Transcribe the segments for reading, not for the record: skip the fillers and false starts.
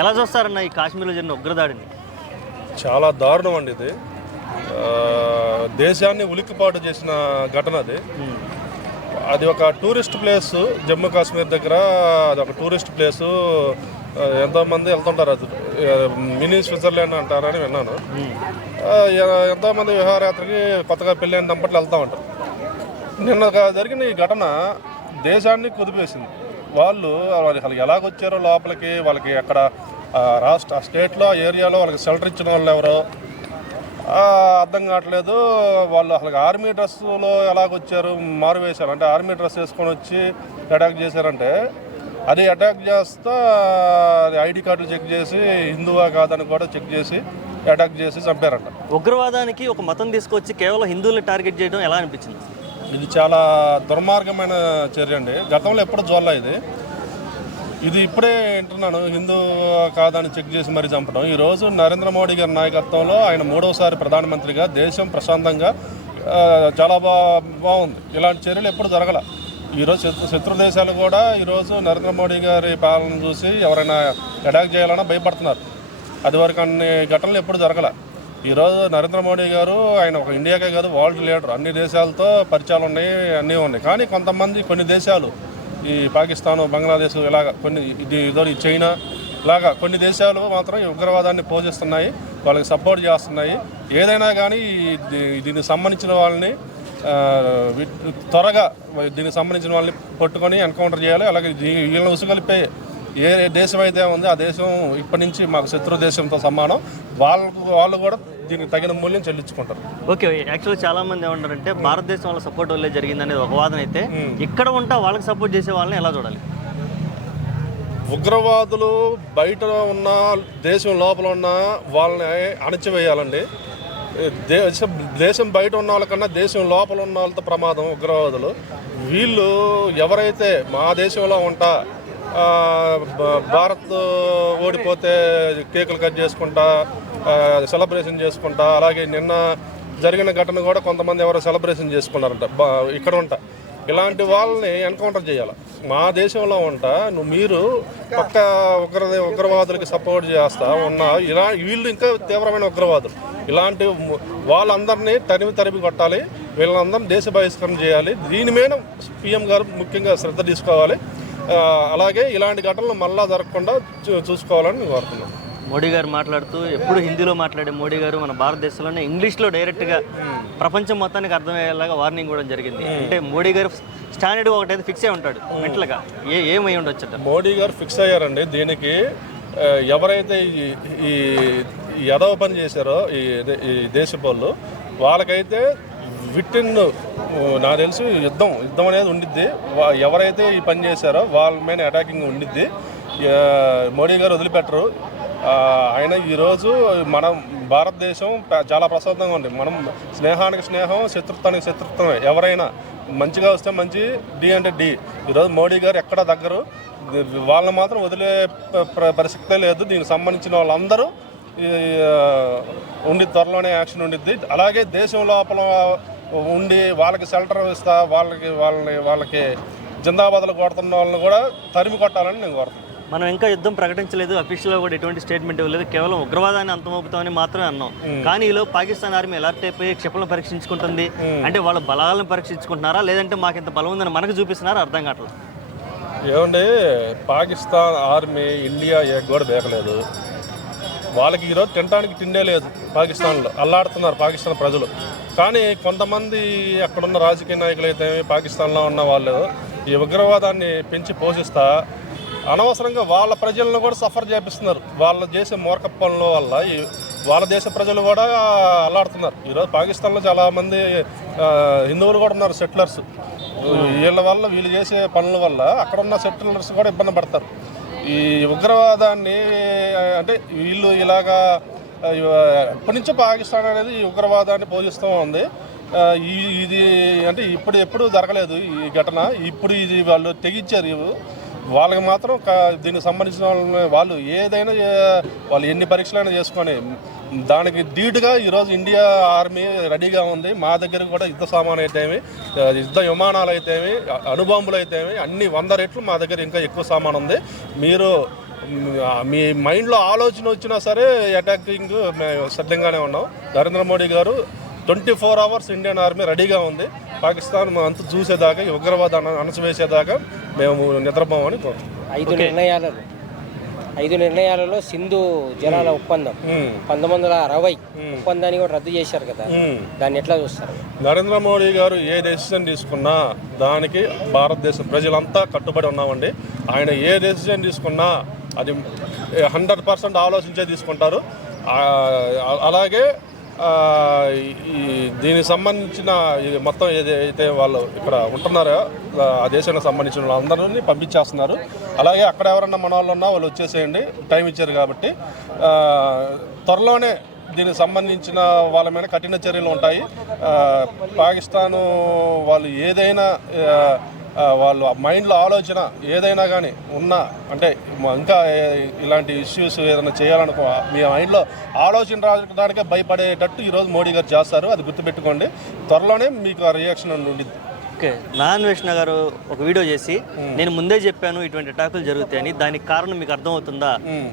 ఎలా చూస్తారన్న ఈ కాశ్మీర్లో జరిగిన ఉగ్రదాడిని? చాలా దారుణం అండి ఇది. దేశాన్ని ఉలిక్కిపాటు చేసిన ఘటన అది. అది ఒక టూరిస్ట్ ప్లేస్, జమ్మూ కాశ్మీర్ దగ్గర అది ఒక టూరిస్ట్ ప్లేసు. ఎంతోమంది వెళ్తుంటారు, అది మినీ స్విట్జర్లాండ్ అంటారని విన్నాను. ఎంతోమంది విహారయాత్రకి కొత్తగా పెళ్ళైన దంపట్లు వెళ్తూ ఉంటారు. నిన్న జరిగిన ఈ ఘటన దేశాన్ని కుదిపేసింది. వాళ్ళకి ఎలాగొచ్చారో లోపలికి, వాళ్ళకి అక్కడ రాష్ట్ర స్టేట్లో ఏరియాలో వాళ్ళకి షెల్టర్ ఇచ్చిన వాళ్ళు ఎవరో అర్థం కావట్లేదు. వాళ్ళు అసలు ఆర్మీ డ్రెస్సులో ఎలాగొచ్చారు, మారు వేశారు అంటే ఆర్మీ డ్రెస్ వేసుకొని వచ్చి అటాక్ చేశారంటే, అది అటాక్ చేస్తా ఐడి కార్డులు చెక్ చేసి హిందువా కాదని కూడా చెక్ చేసి అటాక్ చేసి చంపారంట. ఉగ్రవాదానికి ఒక మతం తీసుకొచ్చి కేవలం హిందువుల్ని టార్గెట్ చేయడం ఎలా అనిపించింది? ఇది చాలా దుర్మార్గమైన చర్య అండి. గతంలో ఎప్పుడు చూడలే ఇది ఇప్పుడే వింటున్నాను. హిందూ కాదని చెక్ చేసి మరీ చంపడం. ఈరోజు నరేంద్ర మోడీ గారి నాయకత్వంలో ఆయన 3వసారి ప్రధానమంత్రిగా దేశం ప్రశాంతంగా చాలా బాగుంది. ఇలాంటి చర్యలు ఎప్పుడు జరగల. ఈరోజు శత్రు దేశాలు కూడా ఈరోజు నరేంద్ర మోడీ గారి పాలన చూసి ఎవరైనా అటాక్ చేయాలన్నా భయపడుతున్నారు. అది వరకు అన్ని ఘటనలు ఎప్పుడు జరగల. ఈరోజు నరేంద్ర మోడీ గారు ఆయన ఒక ఇండియాకే కాదు, వరల్డ్ లీడర్. అన్ని దేశాలతో పరిచయాలు ఉన్నాయి, అన్నీ ఉన్నాయి. కానీ కొన్ని దేశాలు, ఈ పాకిస్తాన్, బంగ్లాదేశ్, ఇలాగ ఈ చైనా ఇలాగా కొన్ని దేశాలు మాత్రం ఈ ఉగ్రవాదాన్ని పోషిస్తున్నాయి, వాళ్ళకి సపోర్ట్ చేస్తున్నాయి. ఏదైనా కానీ దీనికి సంబంధించిన వాళ్ళని త్వరగా దీనికి సంబంధించిన వాళ్ళని పట్టుకొని ఎన్కౌంటర్ చేయాలి. అలాగే వీళ్ళని ఉసుగొలిపే ఏ దేశం అయితే ఉందో ఆ దేశం ఇప్పటి నుంచి మాకు శత్రు దేశంతో సమానం. వాళ్ళు కూడా దీనికి తగిన మూల్యం చెల్లించుకుంటారు. ఓకే, యాక్చువల్గా చాలా మంది ఏమంటారంటే భారతదేశం వాళ్ళ సపోర్ట్ వల్లే జరిగింది అనేది ఒక వాదన అయితే, ఇక్కడ ఉంటా వాళ్ళకి సపోర్ట్ చేసే వాళ్ళని ఎలా చూడాలి? ఉగ్రవాదులు బయట ఉన్న, దేశం లోపల ఉన్న వాళ్ళని అణచివేయాలండి. దేశం బయట ఉన్న వాళ్ళకన్నా దేశం లోపల ఉన్న వాళ్ళతో ప్రమాదం ఉగ్రవాదులు. వీళ్ళు ఎవరైతే మా దేశంలో ఉంటా భారత్ ఓడిపోతే కేకులు కట్ చేసుకుంటా సెలబ్రేషన్ చేసుకుంటా, అలాగే నిన్న జరిగిన ఘటన కూడా కొంతమంది ఎవరో సెలబ్రేషన్ చేసుకున్నారంట ఇక్కడ ఉంటా. ఇలాంటి వాళ్ళని ఎన్కౌంటర్ చేయాలి. మా దేశంలో ఉంటా మీరు పక్క ఉగ్రవాదులకి సపోర్ట్ చేస్తా ఉన్నా వీళ్ళు ఇంకా తీవ్రమైన ఉగ్రవాదులు. ఇలాంటి వాళ్ళందరినీ తరిమి కొట్టాలి. వీళ్ళందరినీ దేశ బహిష్కరణ చేయాలి. దీని మీద PM గారు ముఖ్యంగా శ్రద్ధ తీసుకోవాలి. అలాగే ఇలాంటి ఘటనలు మళ్ళా జరగకుండా చూసుకోవాలని కోరుతున్నాను. మోడీ గారు మాట్లాడుతూ, ఎప్పుడు హిందీలో మాట్లాడే మోడీ గారు మన భారతదేశంలోనే ఇంగ్లీష్లో డైరెక్ట్గా ప్రపంచం మొత్తానికి అర్థమయ్యేలాగా వార్నింగ్ కూడా జరిగింది. అంటే మోడీ గారు స్టాండర్డ్ ఒకటైతే ఫిక్స్ అయి ఉంటాడు మెంటల్గా. ఏమై ఉండొచ్చు? మోడీ గారు ఫిక్స్ అయ్యారండి. దీనికి ఎవరైతే ఈ యదవ పని చేశారో ఈ దేశపోళ్ళు, వాళ్ళకైతే నాకు తెలిసి యుద్ధం అనేది ఉండిద్ది. ఎవరైతే ఈ పని చేశారో వాళ్ళ మీద అటాకింగ్ ఉండిద్ది. మోడీ గారు వదిలిపెట్టరు. ఆయన ఈరోజు మనం భారతదేశం చాలా ప్రశాంతంగా ఉంది. మనం స్నేహానికి స్నేహం, శత్రుత్వానికి శత్రుత్వమే. ఎవరైనా మంచిగా వస్తే మంచి, డి అంటే డి. ఈరోజు మోడీ గారు ఎక్కడ దగ్గర, వాళ్ళని మాత్రం వదిలే పరిస్థితే లేదు. దీనికి సంబంధించిన వాళ్ళందరూ త్వరలోనే యాక్షన్ ఉండిద్ది. అలాగే దేశం లోపల ఉండి వాళ్ళకి షెల్టర్ ఇస్తా, వాళ్ళకి జిందాబాద్లు కొడుతున్న వాళ్ళని కూడా తరిమి కొట్టాలని నేను కోరుతున్నాను. మనం ఇంకా యుద్ధం ప్రకటించలేదు, అఫీషియల్గా కూడా ఎటువంటి స్టేట్మెంట్ ఇవ్వలేదు, కేవలం ఉగ్రవాదాన్ని అంతమవుతామని మాత్రమే అన్నాం. కానీ ఈలో పాకిస్తాన్ ఆర్మీ ఎలర్ట్ అయిపోయి క్షిపణులను పరీక్షించుకుంటుంది. అంటే వాళ్ళ బలాలను పరీక్షించుకుంటున్నారా, లేదంటే మాకు ఇంత బలం ఉందని మనకు చూపిస్తున్నారా అర్థం కావట్లేదు. ఏమండి, పాకిస్తాన్ ఆర్మీ ఇండియా కూడా దేకలేదు. వాళ్ళకి ఈరోజు తినడానికి తిండే లేదు. పాకిస్తాన్లో అల్లాడుతున్నారు పాకిస్తాన్ ప్రజలు. కానీ కొంతమంది అక్కడున్న రాజకీయ నాయకులు అయితే, పాకిస్తాన్లో ఉన్న వాళ్ళు ఈ ఉగ్రవాదాన్ని పెంచి పోషిస్తా అనవసరంగా వాళ్ళ ప్రజలను కూడా సఫర్ చేపిస్తున్నారు. వాళ్ళు చేసే మూర్ఖ పనుల వల్ల వాళ్ళ దేశ ప్రజలు కూడా అల్లాడుతున్నారు. ఈరోజు పాకిస్తాన్లో చాలామంది హిందువులు కూడా ఉన్నారు, సెటిలర్స్. వీళ్ళు చేసే పనుల వల్ల అక్కడున్న సెటిలర్స్ కూడా ఇబ్బంది పడతారు. ఈ ఉగ్రవాదాన్ని అంటే వీళ్ళు ఇలాగా ఇప్పటి నుంచో పాకిస్తాన్ అనేది ఈ ఉగ్రవాదాన్ని పోషిస్తూ ఉంది. ఇది అంటే ఎప్పుడు జరగలేదు ఈ ఘటన. ఇప్పుడు ఇది వాళ్ళు తెగించారు. వాళ్ళకి మాత్రం దీనికి సంబంధించిన వాళ్ళు ఏదైనా వాళ్ళు ఎన్ని పరీక్షలైనా చేసుకొని దానికి ధీటుగా ఈరోజు ఇండియా ఆర్మీ రెడీగా ఉంది. మా దగ్గర కూడా యుద్ధ సామాను అయితేమి, యుద్ధ విమానాలు అయితేమి, అణుబాంబులు అయితేమి అన్ని 100 రెట్లు మా దగ్గర ఇంకా ఎక్కువ సామాను ఉంది. మీరు మీ మైండ్లో ఆలోచన వచ్చినా సరే అటాకింగ్ మేము సిద్ధంగానే ఉన్నాం. నరేంద్ర మోడీ గారు 24 hours ఇండియన్ ఆర్మీ రెడీగా ఉంది. పాకిస్తాన్ అంతా చూసేదాకా, ఈ ఉగ్రవాదాన్ని అణచివేసేదాకా మేము నిద్రపోమని కోరుతున్నాం. 5 నిర్ణయాలలో సింధు జలాల ఒప్పందం 1960 ఒప్పందాన్ని కూడా రద్దు చేశారు కదా, దాన్ని ఎట్లా చూస్తారు? నరేంద్ర మోడీ గారు ఏ డెసిషన్ తీసుకున్నా దానికి భారతదేశం ప్రజలంతా కట్టుబడి ఉన్నామండి. ఆయన ఏ డెసిషన్ తీసుకున్నా అది 100% ఆలోచించే తీసుకుంటారు. అలాగే దీనికి సంబంధించిన మొత్తం ఏదైతే వాళ్ళు ఇక్కడ ఉంటున్నారో ఆ దేశానికి సంబంధించిన వాళ్ళందరినీ పంపించేస్తున్నారు. అలాగే అక్కడ ఎవరన్నా మన వాళ్ళు ఉన్నా వాళ్ళు వచ్చేసేయండి, టైం ఇచ్చారు కాబట్టి. త్వరలోనే దీనికి సంబంధించిన వాళ్ళ మీద కఠిన చర్యలు ఉంటాయి. పాకిస్తాను వాళ్ళు ఏదైనా వాళ్ళు మైండ్లో ఆలోచన ఏదైనా కానీ ఉన్నా, అంటే ఇంకా ఇలాంటి ఇష్యూస్ ఏదైనా చేయాలనుకో మీ మైండ్లో ఆలోచన రావడానికే భయపడేటట్టు ఈరోజు మోడీ గారు చేస్తారు. అది గుర్తుపెట్టుకోండి. త్వరలోనే మీకు ఆ రియాక్షన్ ఉండిద్ది. ఓకే, నాగేశ్వర గారు ఒక వీడియో చేసి నేను ముందే చెప్పాను ఇటువంటి అటాకులు జరుగుతాయని, దానికి కారణం మీకు అర్థమవుతుందా?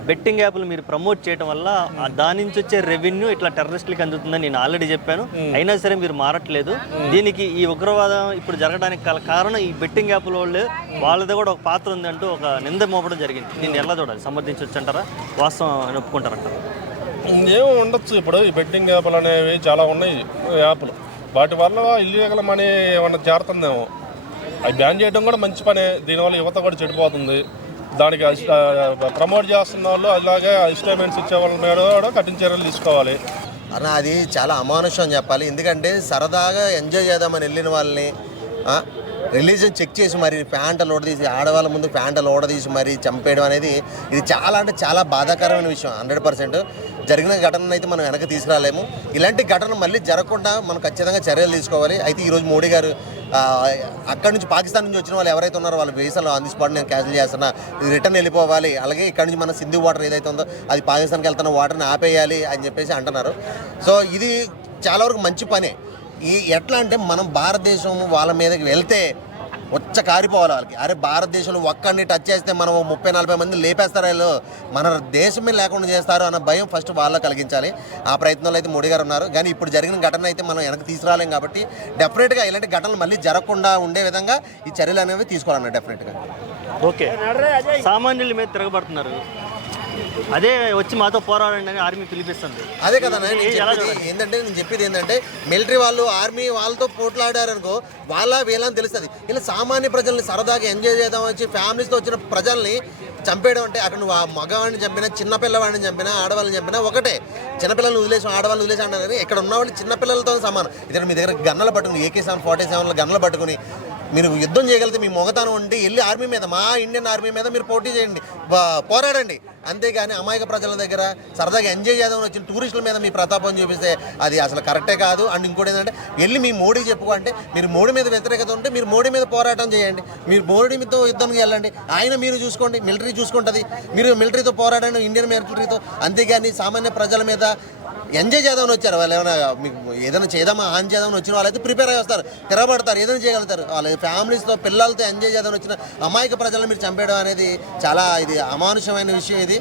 బెట్టింగ్ యాప్లు మీరు ప్రమోట్ చేయడం వల్ల దాని నుంచి వచ్చే రెవెన్యూ ఇట్లా టెర్రరిస్టులకి అందుతుందని నేను ఆల్రెడీ చెప్పాను. అయినా సరే మీరు మారట్లేదు. దీనికి ఈ ఉగ్రవాదం ఇప్పుడు జరగడానికి గల కారణం ఈ బెట్టింగ్ యాప్ల వాళ్ళు, వాళ్ళది కూడా ఒక పాత్ర ఉందంటూ ఒక నింద మోపడం జరిగింది. దీన్ని ఎలా చూడాలి? సమర్థించవచ్చు అంటారా? వాస్తవం ఒప్పుకుంటారంటారా? ఏమో ఉండొచ్చు. ఇప్పుడు ఈ బెట్టింగ్ యాప్లు అనేవి చాలా ఉన్నాయి యాప్లు. వాటి వల్ల ఇల్లీగల్ మనీ ఏమన్నా చేరుతుందేమో. అవి బ్యాన్ చేయడం కూడా మంచి పనే. దీనివల్ల యువత కూడా చెడిపోతుంది. దానికి ప్రమోట్ చేస్తున్న వాళ్ళు, అలాగే ఇన్స్టాల్మెంట్స్ ఇచ్చే వాళ్ళ మీద కూడా కఠిన చర్యలు తీసుకోవాలి. అన్న అది చాలా అమానుషం అని చెప్పాలి. ఎందుకంటే సరదాగా ఎంజాయ్ చేద్దామని వెళ్ళిన వాళ్ళని రిలీజన్ చెక్ చేసి మరి ప్యాంటలు ఓడదీసి, ఆడవాళ్ళ ముందు ప్యాంటలు ఓడదీసి మరి చంపేయడం అనేది ఇది చాలా అంటే చాలా బాధాకరమైన విషయం. 100% జరిగిన ఘటనను అయితే మనం వెనక్కి తీసుకురాలేము. ఇలాంటి ఘటన మళ్ళీ జరగకుండా మనం ఖచ్చితంగా చర్యలు తీసుకోవాలి. అయితే ఈరోజు మోడీ గారు అక్కడి నుంచి పాకిస్తాన్ నుంచి వచ్చిన వాళ్ళు ఎవరైతే ఉన్నారో వాళ్ళ వీసాలు ఆన్ ది స్పాట్ నేను క్యాన్సిల్ చేస్తున్నా, రిటర్న్ వెళ్ళిపోవాలి. అలాగే ఇక్కడ నుంచి మన సింధు వాటర్ ఏదైతే ఉందో అది పాకిస్తాన్కి వెళ్తున్న వాటర్ని ఆపేయాలి అని చెప్పేసి అంటున్నారు. సో ఇది చాలా వరకు మంచి పనే. ఎట్లా అంటే మనం భారతదేశం వాళ్ళ మీదకి వెళ్తే వచ్చ కారిపోవాలి వాళ్ళకి. అరే భారతదేశంలో ఒక్కడిని టచ్ చేస్తే మనం 30-40 మంది లేపేస్తారు, వీళ్ళు మన దేశమే లేకుండా చేస్తారు అన్న భయం ఫస్ట్ వాళ్ళకి కలిగించాలి. ఆ ప్రయత్నంలో అయితే మోడీ గారు ఉన్నారు. కానీ ఇప్పుడు జరిగిన ఘటన అయితే మనం వెనక్కి తీసుకురాలేం కాబట్టి డెఫినెట్గా ఇలాంటి ఘటనలు మళ్ళీ జరగకుండా ఉండే విధంగా ఈ చర్యలు అనేవి తీసుకోవాలన్నారు డెఫినెట్గా. ఓకే, సామాన్యుల మీద తిరగబడుతున్నారు, అదే వచ్చి మాతో పోరాడండి అని ఆర్మీ పిలిపిస్తుంది. అదే కదా ఏంటంటే నేను చెప్పేది ఏంటంటే మిలిటరీ వాళ్ళు ఆర్మీ వాళ్ళతో పోట్లాడారనుకో వీళ్ళని తెలుస్తుంది. ఇలా సామాన్య ప్రజల్ని సరదాగా ఎంజాయ్ చేద్దాం వచ్చి ఫ్యామిలీస్తో వచ్చిన ప్రజల్ని చంపేయడం అంటే అక్కడ నువ్వు ఆ మగవాడిని చంపినా, చిన్నపిల్లవాడిని చంపినా, ఆడవాళ్ళని చంపినా ఒకటే. చిన్నపిల్లలు వదిలేసాం, ఆడవాళ్ళు వదిలేసాం అంటారు. కానీ ఇక్కడ ఉన్నవాళ్ళు చిన్నపిల్లలతో సమానం. ఇదే మీ దగ్గర గన్నలు పట్టుకుని AK-47 గన్నలు పట్టుకుని మీరు యుద్ధం చేయగలిగితే మీ మొగతానం ఉండి వెళ్ళి ఆర్మీ మీద, మా ఇండియన్ ఆర్మీ మీద మీరు పోటీ చేయండి, పోరాడండి. అంతేగాని అమాయక ప్రజల దగ్గర సరదాగా ఎంజాయ్ చేద్దామని వచ్చిన టూరిస్టుల మీద మీ ప్రతాపం చూపిస్తే అది అసలు కరెక్టే కాదు. అండ్ ఇంకోటి ఏంటంటే వెళ్ళి మీ మోడీ చెప్పుకుంటే మీరు మోడీ మీద వ్యతిరేకత ఉంటే మీరు మోడీ మీద పోరాటం చేయండి, మీరు మోడీ మీతో యుద్ధానికి వెళ్ళండి. ఆయన మీరు చూసుకోండి, మిలిటరీ చూసుకుంటుంది, మీరు మిలిటరీతో పోరాడండి, ఇండియన్ మిలిటరీతో. అంతేగాని సామాన్య ప్రజల మీద ఎంజాయ్ చేద్దామని వచ్చారు వాళ్ళు. ఏమైనా మీకు ఏదైనా చేద్దామా ఆన్ చేద్దామని వచ్చిన వాళ్ళైతే ప్రిపేర్ చేస్తారు, తిరగబడతారు, ఏదైనా చేయగలుగుతారు. వాళ్ళ ఫ్యామిలీస్తో పిల్లలతో ఎంజాయ్ చేద్దామని వచ్చిన అమాయక ప్రజలను మీరు చంపేయడం అనేది చాలా ఇది అమానుషమైన విషయం. ఇది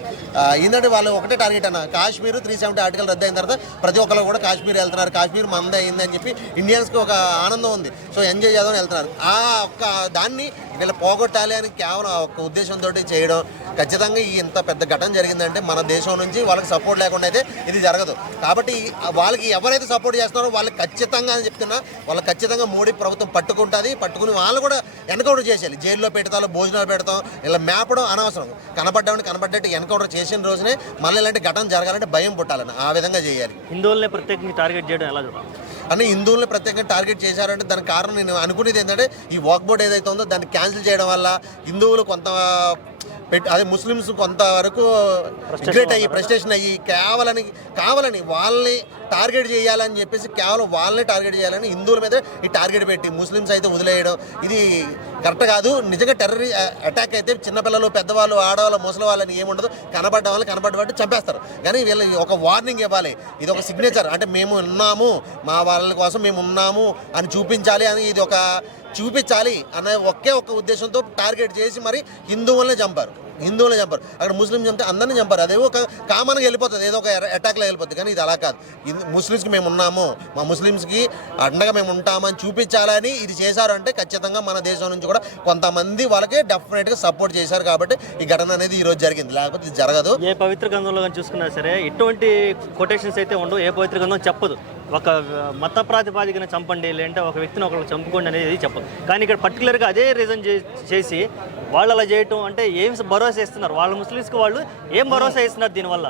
ఏంటంటే వాళ్ళు ఒకటే టార్గెట్ అన్న, కాశ్మీర్ 370 ఆర్టికల్ రద్దు అయిన తర్వాత ప్రతి ఒక్కరు కూడా కాశ్మీర్ వెళ్తున్నారు. కాశ్మీర్ మందే అయింది అని చెప్పి ఇండియన్స్కి ఒక ఆనందం ఉంది. సో ఎంజాయ్ చేద్దామని వెళ్తున్నారు. ఆ ఒక్క దాన్ని వీళ్ళ పోగొట్టాలి అని కేవలం ఒక ఉద్దేశంతో చేయడం. ఖచ్చితంగా ఈ ఇంత పెద్ద ఘటన జరిగిందంటే మన దేశం నుంచి వాళ్ళకి సపోర్ట్ లేకుండా అయితే ఇది జరగదు. కాబట్టి వాళ్ళకి ఎవరైతే సపోర్ట్ చేస్తున్నారో వాళ్ళకి ఖచ్చితంగా అని చెప్తున్నా, వాళ్ళకి ఖచ్చితంగా మోడీ ప్రభుత్వం పట్టుకుంటుంది. పట్టుకుని వాళ్ళు కూడా ఎన్కౌంటర్ చేసేయాలి. జైల్లో పెడతాం, భోజనాలు పెడతాం, ఇలా మేపడం అనవసరం. కనపడ్డట్టు ఎన్కౌంటర్ చేసిన రోజునే మళ్ళీ ఇలాంటి ఘటన జరగాలంటే భయం పుట్టాలని ఆ విధంగా చేయాలి. హిందువులనే ప్రత్యేకంగా టార్గెట్ చేయడం ఎలా చూడాలి? అని హిందువులను ప్రత్యేకంగా టార్గెట్ చేశారంటే దానికి కారణం నేను అనుకునేది ఏంటంటే ఈ వాక్ బోర్డ్ ఏదైతే ఉందో దాన్ని క్యాన్సిల్ చేయడం వల్ల హిందువులు కొంత అదే ముస్లిమ్స్ కొంతవరకు రిగ్రెట్ అయ్యి ఫ్రస్ట్రేషన్ అయ్యి కావాలని వాళ్ళని టార్గెట్ చేయాలని చెప్పేసి కేవలం వాళ్ళని టార్గెట్ చేయాలని హిందువుల మీద ఈ టార్గెట్ పెట్టి ముస్లిమ్స్ అయితే వదిలేయడం ఇది కరెక్ట్ కాదు. నిజంగా టెర్రర్ అటాక్ అయితే చిన్నపిల్లలు, పెద్దవాళ్ళు, ఆడవాళ్ళు, ముసలి వాళ్ళని ఏముండదు, కనబడ్డ వాళ్ళు కనబడ్డవాళ్ళు చంపేస్తారు. కానీ వీళ్ళకి ఒక వార్నింగ్ ఇవ్వాలి, ఇది ఒక సిగ్నేచర్, అంటే మేము ఉన్నాము, మా వాళ్ళ కోసం మేము ఉన్నాము అని చూపించాలి అని, ఇది ఒక చూపించాలి అనే ఒకే ఒక ఉద్దేశంతో టార్గెట్ చేసి మరి హిందువులనే చంపారు. హిందువులు చంపారు, అక్కడ ముస్లిం చంపితే అందరినీ చంపారు. అదేవో ఒక కామన్గా వెళ్ళిపోతుంది, ఏదో ఒక అటాక్లో వెళ్ళిపోతుంది. కానీ ఇది అలా కాదు. ముస్లిమ్స్కి మేము ఉన్నాము, మా ముస్లిమ్స్కి అండగా మేము ఉంటామని చూపించాలని ఇది చేశారు అంటే ఖచ్చితంగా మన దేశం నుంచి కూడా కొంతమంది వాళ్ళకి డెఫినెట్గా సపోర్ట్ చేశారు కాబట్టి ఈ ఘటన అనేది ఈరోజు జరిగింది, లేకపోతే ఇది జరగదు. ఏ పవిత్ర గ్రంథంలో కానీ చూసుకున్నా సరే ఇటువంటి కొటేషన్స్ అయితే ఉండవు. ఏ పవిత్ర గ్రంథం చెప్పదు ఒక మత ప్రాతిపాదికన చంపండి, లేదంటే ఒక వ్యక్తిని ఒకరికి చంపుకోండి అనేది చెప్పదు. కానీ ఇక్కడ పర్టికులర్గా అదే రీజన్ చేసి వాళ్ళు అలా చేయటం అంటే ఏం భరోసా ఇస్తున్నారు? వాళ్ళ ముస్లిమ్స్కి వాళ్ళు ఏం భరోసా ఇస్తున్నారు దీనివల్ల?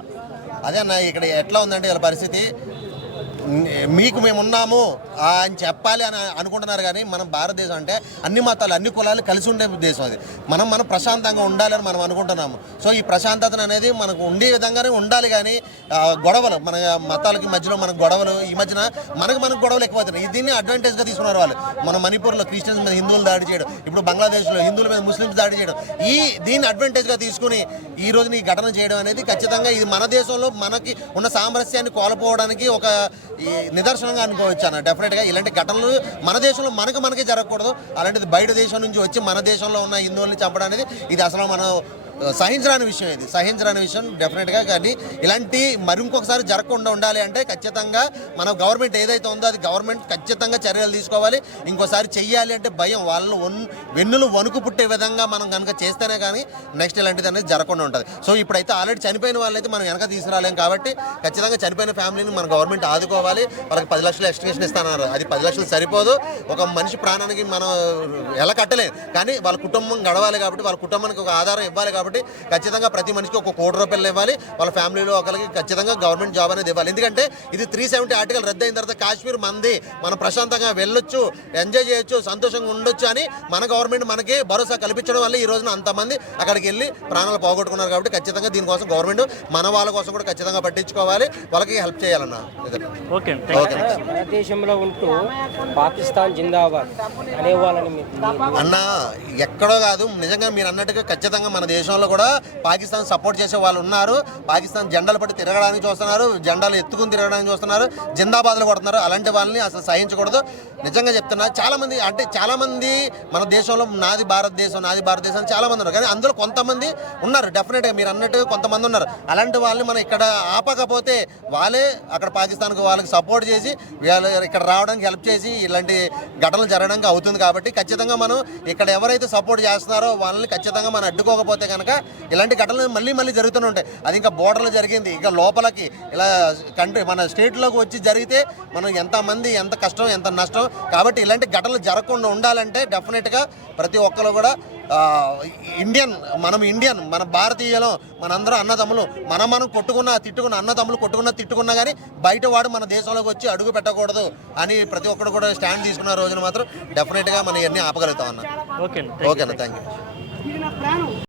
అదే అన్న, ఇక్కడ ఎట్లా ఉందంటే వీళ్ళ పరిస్థితి, మీకు మేము ఉన్నాము అని చెప్పాలి అని అనుకుంటున్నారు. కానీ మనం భారతదేశం అంటే అన్ని మతాలు అన్ని కులాలు కలిసి ఉండే దేశం. అది మనం ప్రశాంతంగా ఉండాలని మనం అనుకుంటున్నాము. సో ఈ ప్రశాంతత అనేది మనకు ఉండే విధంగానే ఉండాలి. కానీ గొడవలు మన మతాలకి మధ్యలో మనకు గొడవలు, ఈ మధ్యన మనకు గొడవలు ఎక్కువవుతున్నాయి. దీన్ని అడ్వాంటేజ్గా తీసుకున్నారు వాళ్ళు. మన మణిపూర్లో క్రిస్టియన్స్ మీద హిందువులు దాడి చేయడం, ఇప్పుడు బంగ్లాదేశ్లో హిందువుల మీద ముస్లిమ్స్ దాడి చేయడం, దీన్ని అడ్వాంటేజ్గా తీసుకుని ఈ రోజున ఈ ఘటన చేయడం అనేది ఖచ్చితంగా ఇది మన దేశంలో మనకి ఉన్న సామరస్యాన్ని కోల్పోవడానికి ఒక ఈ నిదర్శనంగా అనుకోవచ్చు అన్న. డెఫినెట్గా ఇలాంటి ఘటనలు మన దేశంలో మనకే జరగకూడదు. అలాంటిది బయట దేశం నుంచి వచ్చి మన దేశంలో ఉన్న హిందువుల్ని చంపడం అనేది ఇది అసలు మనం సహించరాని విషయం. ఇది సహించరాని విషయం డెఫినెట్గా. కానీ ఇలాంటి మరి ఇంకొకసారి జరగకుండా ఉండాలి అంటే ఖచ్చితంగా మన గవర్నమెంట్ ఏదైతే ఉందో అది గవర్నమెంట్ ఖచ్చితంగా చర్యలు తీసుకోవాలి. ఇంకోసారి చెయ్యాలి అంటే భయం వాళ్ళు వెన్నులు వణుకు పుట్టే విధంగా మనం కనుక చేస్తేనే కానీ నెక్స్ట్ ఇలాంటిది అనేది జరగకుండా ఉంటుంది. సో ఇప్పుడైతే ఆల్రెడీ చనిపోయిన వాళ్ళైతే మనం వెనక తీసుకురాలేం కాబట్టి ఖచ్చితంగా చనిపోయిన ఫ్యామిలీని మన గవర్నమెంట్ ఆదుకోవాలి. వాళ్ళకి 10 లక్షలు ఎక్స్టెన్షన్ ఇస్తున్నారు. అది 10 లక్షలు సరిపోదు. ఒక మనిషి ప్రాణానికి మనం ఎలా కట్టలేదు, కానీ వాళ్ళ కుటుంబం గడవాలి కాబట్టి వాళ్ళ కుటుంబానికి ఒక ఆధారం ఇవ్వాలి కాబట్టి ఖచ్చితంగా ప్రతి మనిషికి ₹1 కోటి ఇవ్వాలి. వాళ్ళ ఫ్యామిలీలో ఒకరికి ఖచ్చితంగా గవర్నమెంట్ జాబ్ అనేది ఇవ్వాలి. ఎందుకంటే ఇది 370 ఆర్టికల్ రద్దు అయిన తర్వాత కాశ్మీర్ మంది, మనం ప్రశాంతంగా వెళ్ళొచ్చు, ఎంజాయ్ చేయొచ్చు, సంతోషంగా ఉండొచ్చు అని మన గవర్నమెంట్ మనకి భరోసా కల్పించడం వల్ల ఈ రోజున అంతమంది అక్కడికి వెళ్ళి ప్రాణాలు పోగొట్టుకున్నారు. కాబట్టి ఖచ్చితంగా దీనికోసం గవర్నమెంట్ మన వాళ్ళ కోసం కూడా ఖచ్చితంగా పట్టించుకోవాలి, వాళ్ళకి హెల్ప్ చేయాలన్న. ఓకే మన దేశంలో ఉంటూ పాకిస్తాన్ జిందాబాద్ అనేవాళ్ళని అన్న ఎక్కడో కాదు, నిజంగా మీరు అన్నట్టుగా ఖచ్చితంగా మన దేశంలో కూడా పాకిస్తాన్ సపోర్ట్ చేసే వాళ్ళు ఉన్నారు. పాకిస్తాన్ జెండాలు పట్టి తిరగడానికి చూస్తున్నారు, జెండాలు ఎత్తుకుని తిరగడానికి చూస్తున్నారు, జిందాబాద్లు కొడుతున్నారు. అలాంటి వాళ్ళని అసలు సహించకూడదు. నిజంగా చెప్తున్నా, చాలామంది మన దేశంలో నాది భారతదేశం అని చాలామంది ఉన్నారు. కానీ అందులో కొంతమంది ఉన్నారు, డెఫినెట్గా మీరు అన్నట్టుగా కొంతమంది ఉన్నారు. అలాంటి వాళ్ళని మనం ఇక్కడ ఆపకపోతే వాళ్ళే అక్కడ పాకిస్తాన్కి వాళ్ళకి సపోర్ట్ చేసి వాళ్ళు ఇక్కడ రావడానికి హెల్ప్ చేసి ఇలాంటి ఘటనలు జరగడానికి అవుతుంది. కాబట్టి ఖచ్చితంగా మనం ఇక్కడ ఎవరైతే సపోర్ట్ చేస్తున్నారో వాళ్ళని ఖచ్చితంగా మనం అడ్డుకోకపోతే కనుక ఇలాంటి ఘటనలు మళ్ళీ జరుగుతూనే ఉంటాయి. అది ఇంకా బోర్డర్లో జరిగింది, ఇంకా లోపలికి ఇలా కంట్రీ మన స్టేట్లోకి వచ్చి జరిగితే మనం ఎంతమంది ఎంత కష్టం ఎంత నష్టం. కాబట్టి ఇలాంటి ఘటనలు జరగకుండా ఉండాలంటే డెఫినెట్గా ప్రతి ఒక్కరు కూడా ఇండియన్ మన భారతీయులు, మనందరం అన్నదమ్ములు, మనం తిట్టుకున్న అన్నదమ్ములు తిట్టుకున్నా కానీ బయట వాడు మన దేశంలోకి వచ్చి అడుగు పెట్టకూడదు అని ప్రతి ఒక్కరు కూడా స్టాండ్ తీసుకున్న రోజున మాత్రం డెఫినెట్గా మనం ఇవన్నీ ఆపగలుగుతాం అన్న. ఓకే ఓకేనా, థ్యాంక్ యూ.